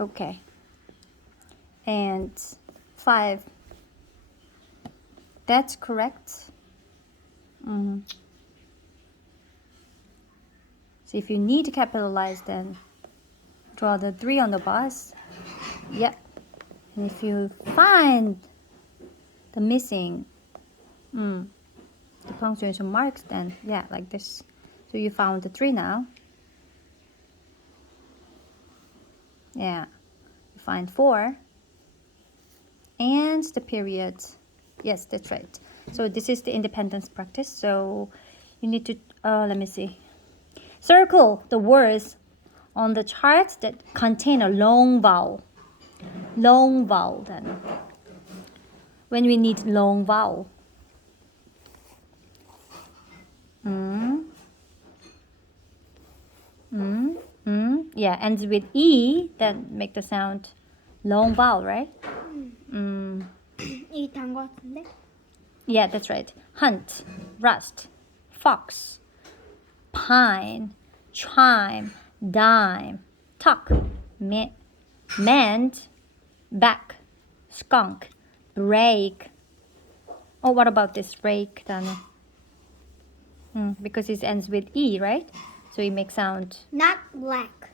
Okay. And 5. That's correct. So if you need to capitalize, then draw the 3 on the bus. Yep. And if you find the missing the punctuation marks, then yeah, like this. So you found the 3 now. Yeah. You find 4. And the period. Yes, that's right. So this is the independence practice. So you need to, let me see. Circle the words on the chart that contain a long vowel. Long vowel then. When we need long vowel. Yeah, ends with E, then make the sound long vowel, right? 이 단 거 같은데? Yeah, that's right. Hunt, rust, fox, pine, chime, dime, tuck, mend, back, skunk, break. Oh, what about this break, Dana? Because it ends with E, right? So it makes sound Not black.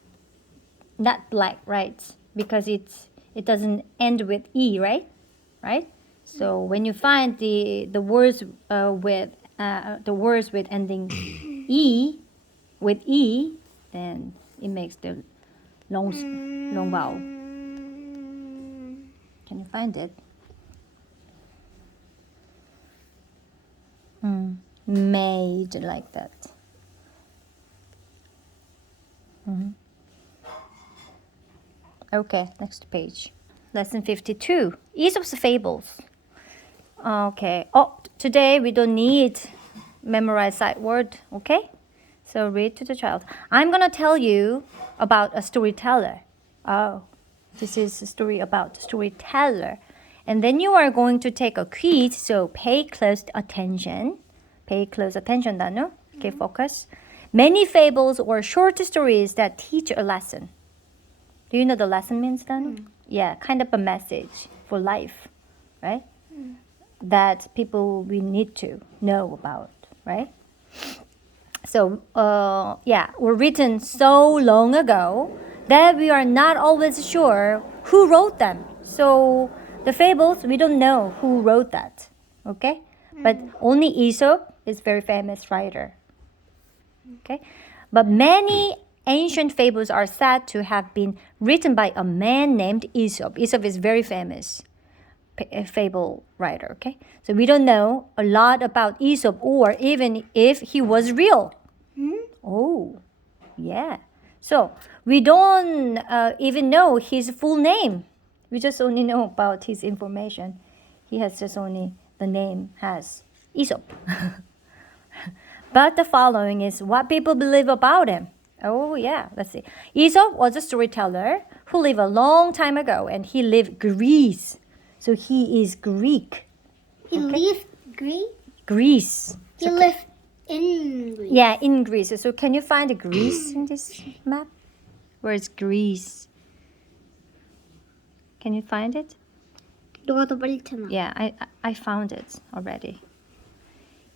not black, right? Because it doesn't end with E, right? Right? So when you find the words with ending E with E, then it makes the long vowel. Can you find it? Made like that. Okay, next page. Lesson 52. Aesop's Fables. Okay. Oh, today we don't need memorize sight word, okay? So read to the child. I'm going to tell you about a storyteller. Oh, this is a story about a storyteller. And then you are going to take a quiz, so pay close attention. Pay close attention, Danu. Okay, focus. Many fables or short stories that teach a lesson. Do you know the lesson means, Danu? Yeah, kind of a message for life, right? That people we need to know about, right? So, were written so long ago that we are not always sure who wrote them. So, the fables, we don't know who wrote that, okay? But only Aesop is very famous writer, okay? But many ancient fables are said to have been written by a man named Aesop. Aesop is very famous fable writer, okay? So we don't know a lot about Aesop or even if he was real. Oh, yeah. So we don't even know his full name. We just only know about his information. He has just only the name has Aesop. But the following is what people believe about him. Oh, yeah. Let's see. Aesop was a storyteller who lived a long time ago, and he lived Greece. So he is Greek. He lived Greece? Greece. He lived in Greece. Yeah, in Greece. So can you find Greece in this map? Where is Greece? Can you find it? 너가 더 빨리 찾아. Yeah, I found it already.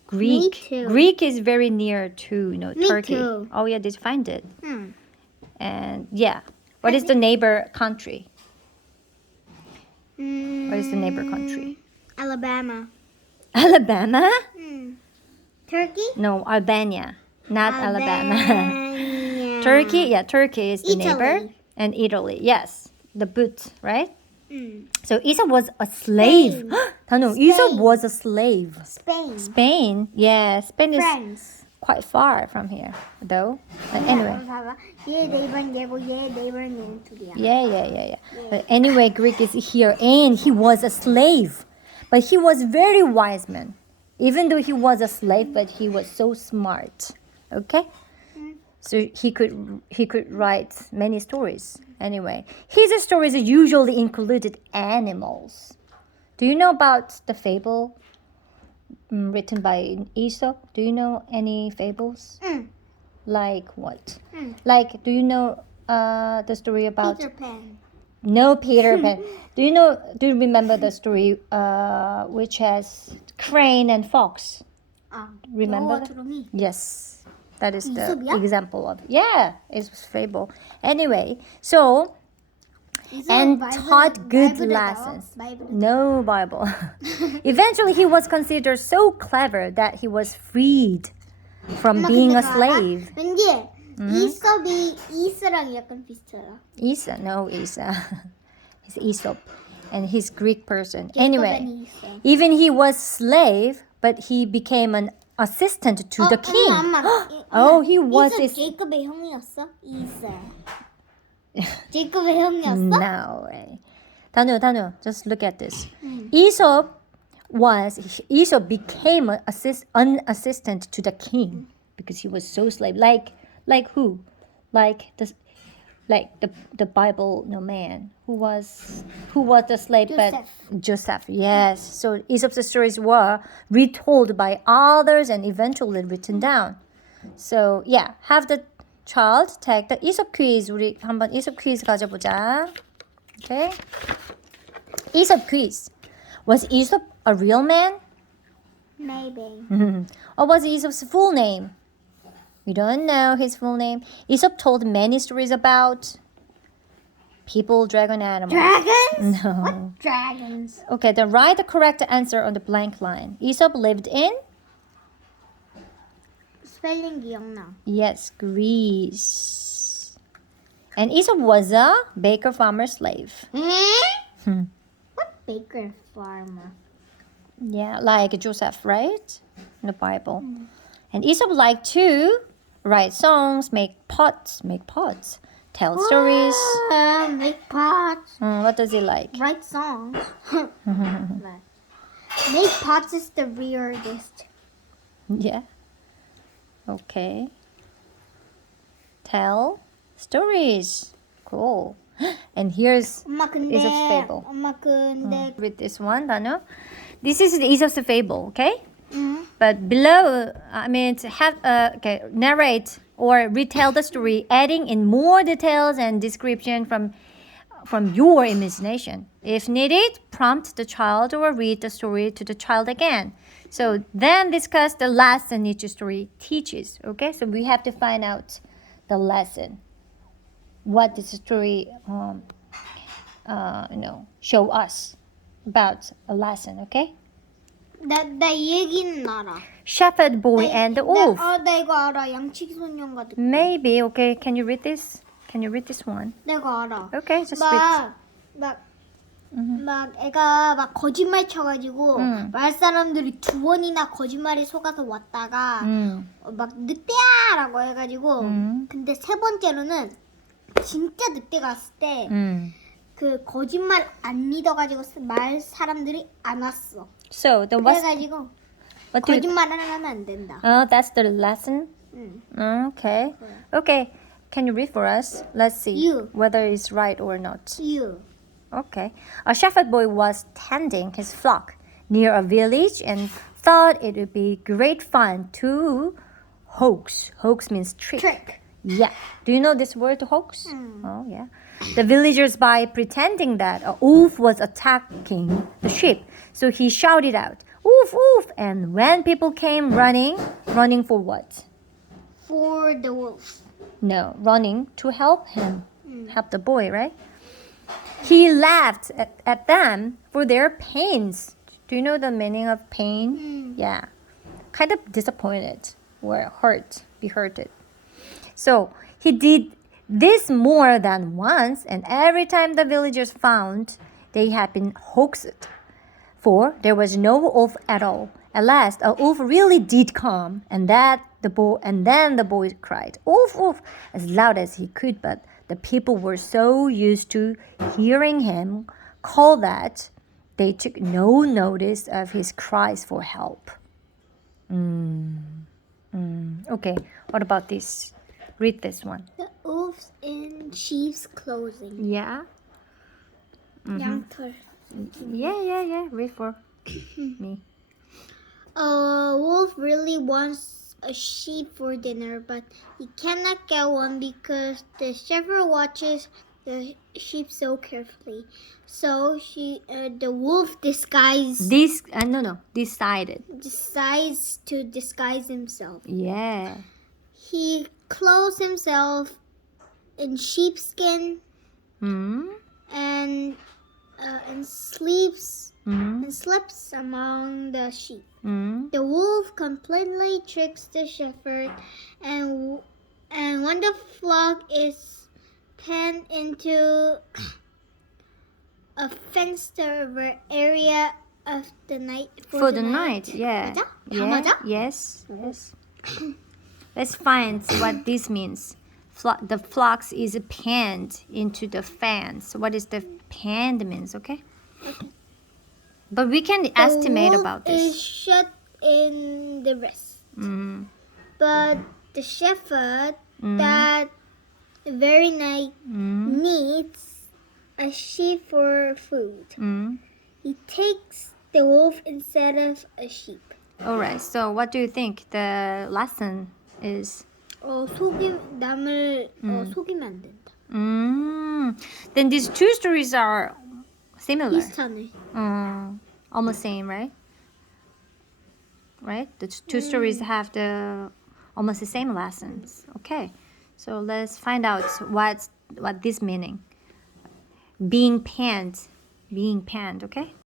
Greek. Me too. Greek is very near to Me Turkey. too. Oh yeah, did you find it? And yeah, what is the neighbor country? What is the neighbor country? Alabama. Alabama? Turkey? No, Albania, not Alabama. Albania. Turkey, yeah, Turkey is the Italy. neighbor. And Italy, yes, the boot, right? So Aesop was a slave. Tanu, Aesop was a slave. Spain. Spain, yeah, Spain is France. quite far from here, though. But anyway, 봐봐. 얘 네이버는 얘고 얘 네이버는 얘는 둘이야. yeah. But anyway, Greek is here, and he was a slave, but he was very wise man. Even though he was a slave, but he was so smart. Okay, so he could write many stories. Anyway, his stories usually included animals. Do you know about the fable written by Aesop? Do you know any fables? Like what? Like, do you know the story about Peter Pan. No, Peter Pan. Do you remember the story which has crane and fox? 아, Remember 여우와 that? 두루미. Yes. That is the 이솝이야? example of Yeah, it was fable. Anyway, so 이솝 and 바이블- taught good 바이블에 나와? lessons. 바이블에 No Bible. Eventually, he was considered so clever that he was freed from 엄마, being 근데 a 그거 알아? slave. 왠지 이솝이 이스랑 약간 비슷하다. Isa, no Isa. He's Aesop, and he's Greek person. 제이콥 Anyway, and 이솝. even he was slave, but he became an assistant to the king. 엄마, Oh, he was 이솝 his. 제이콥의 형이었어? 이솝. 제이콥의 형이었어? No way. Daniel, just look at this. Aesop became an assistant to the king because he was so slave. Like who? Like the Bible man who was the slave, but Joseph. Yes. So Aesop's stories were retold by others and eventually written down. So yeah, have the child take the Aesop quiz. 우리 한번 Aesop quiz 가져보자. Okay. Aesop quiz. Was Aesop a real man? Maybe. Or was Aesop's full name? We don't know his full name. Aesop told many stories about people, dragon, animals. Dragons? No. What dragons? Okay, then write the correct answer on the blank line. Aesop lived in? 스펠링 기억나. Yes, Greece. And Aesop was a baker, farmer, slave. What baker farmer? Yeah, like Joseph, right? In the Bible. And Aesop liked to write songs, make pots, tell stories. Make pots. What does he like? Write songs. Make pots is the weirdest. Yeah. Okay. Tell stories. Cool. And here's 엄마 근데 Aesop's fable. 엄마 근데 With this one, Dano. This is the Aesop's fable, okay? But below, to have narrate or retell the story, adding in more details and description from your imagination. If needed, prompt the child or read the story to the child again. So then discuss the lesson each story teaches. Okay, so we have to find out the lesson. What this story, show us about a lesson. Okay. 나 얘기는 알아. Shepherd boy and the wolf. 나 이거 알아. 양치기 소년가 듣고. Maybe. Okay. Can you read this? Can you read this one? 내가 알아. Okay, just read. 막 애가 막 거짓말 쳐가지고 마을 사람들이 2번이나 거짓말에 속아서 왔다가 막 늑대야라고 해가지고 근데 3번째로는 진짜 늑대가 왔을 때 그 거짓말 안 믿어가지고 마을 사람들이 안 왔어. So the what? 그래가지고 What do you? 거짓말을 하면 안 된다. Oh, that's the lesson. Okay. Okay. Can you read for us? Let's see You. whether it's right or not. You. Okay. A shepherd boy was tending his flock near a village and thought it would be great fun to hoax. Hoax means trick. Trick. Yeah. Do you know this word hoax? Oh, yeah. The villagers by pretending that a wolf was attacking the sheep. So he shouted out, "Wolf, wolf!" And when people came running for what? For the wolf. No, running to help him. Help the boy, right? He laughed at them for their pains. Do you know the meaning of pain? Yeah. Kind of disappointed or be hurted. So he did this more than once, and every time the villagers found they had been hoaxed, for there was no wolf at all. At last, a wolf really did come, and then the boy cried, "Wolf, wolf!" as loud as he could, but the people were so used to hearing him call that they took no notice of his cries for help. Okay, what about this? Read this one. The wolves in sheep's clothing. Yeah? 양털. Yeah. Read for me. A wolf really wants a sheep for dinner, but he cannot get one because the shepherd watches the sheep so carefully. So the wolf decides to disguise himself. Yeah. He clothes himself in sheepskin Mm. and sleeps Mm. and slips among the sheep. Mm. The wolf completely tricks the shepherd, and when the flock is penned into a fenced-over area of the night For the night, yeah. 맞아? 다 Yeah. 맞아? Yes. Yes. Let's find what this means. The flocks is penned into the fence. What is the penned means? Okay. But we can estimate about The wolf is this. shut in the rest, Mm. but the shepherd Mm. that very night Mm. needs a sheep for food. Mm. He takes the wolf instead of a sheep. All right. So, what do you think the lesson is? 속이면 안 된다. Then these two stories are similar. 비슷하네. Almost same, right? Right? The two stories have the almost the same lessons. Okay. So let's find out what this meaning. Being panned, okay?